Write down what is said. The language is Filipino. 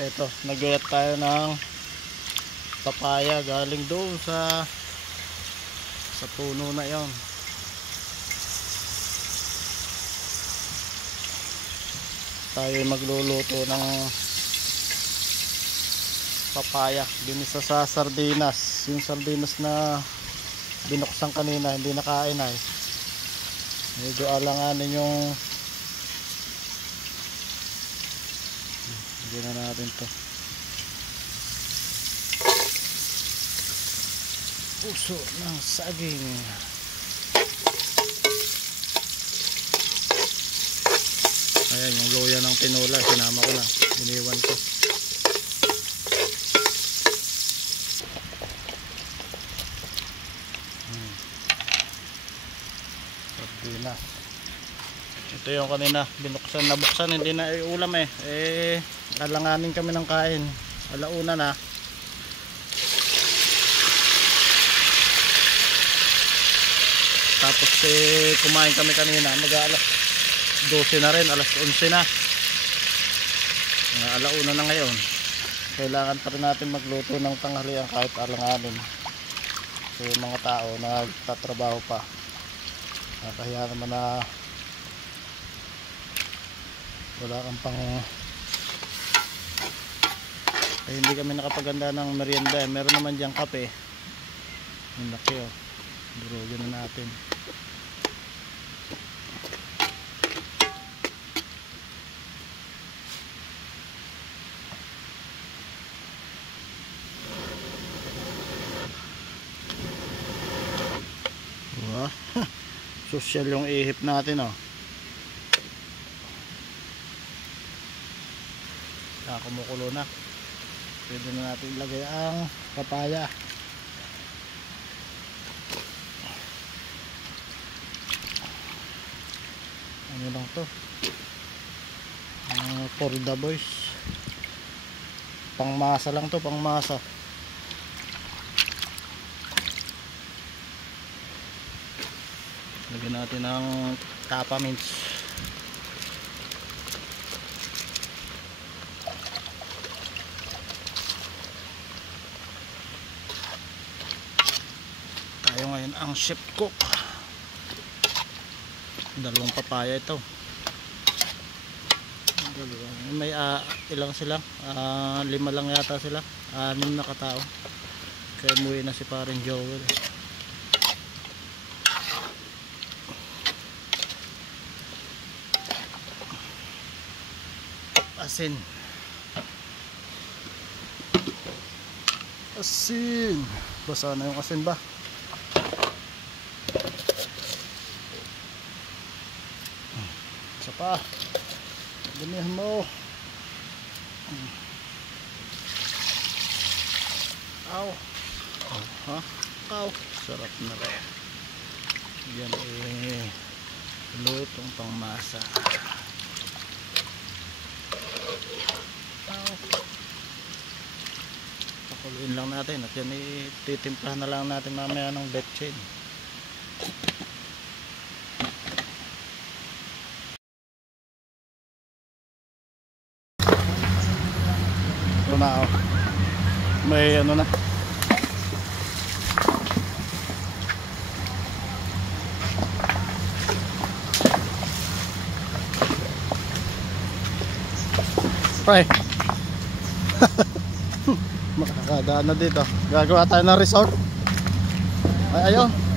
Ito, nagayat tayo ng papaya galing doon sa puno na yon. Tayo magluluto ng papaya ginisa sa sardinas. Yung sardinas na binuksan kanina hindi nakain ay medyo alanganin yung hindi na natin to puso ng saging. Ayan yung loya ng tinola, sinama ko na, iniwan ko. Sardinas. Ito yung kanina binuksan, nabuksan, hindi na iulam alanganin kami ng kain, alauna na. Tapos kumain kami kanina mag-alas 12 na rin, alas 11 na, alauna na ngayon. Kailangan pa rin natin magluto ng tanghalian kahit alanganin. So yung mga tao nagtatrabaho pa, nakahiya naman na wala kang pang hindi kami nakapaganda ng merienda. Meron naman diyang kape, yung laki durugin na natin. Wow. Social yung ihip natin kumukulo na. Pwede na natin ilagay ang papaya. Ano lang to, for the boys, pangmasa lang to, pangmasa. Lagyan natin ng tapa mints. Tayo ngayon ang chef cook. Dalawang papaya ito. May ilang sila? 5 lang yata sila. 6 na katao. Kaya umuwi na si paring Joel. Asin. Asin. Basa na yung asin ba? Isa pa. Damihan mo. Aw. Ha? Aw. Sarap na rin. Yan lutong pangmasa. Aw. Pakuluin lang natin at yan titimplahan na lang natin mamaya ng betchin. Na may ano na pre makakadaan na dito, gagawa tayo ng resort. Ayun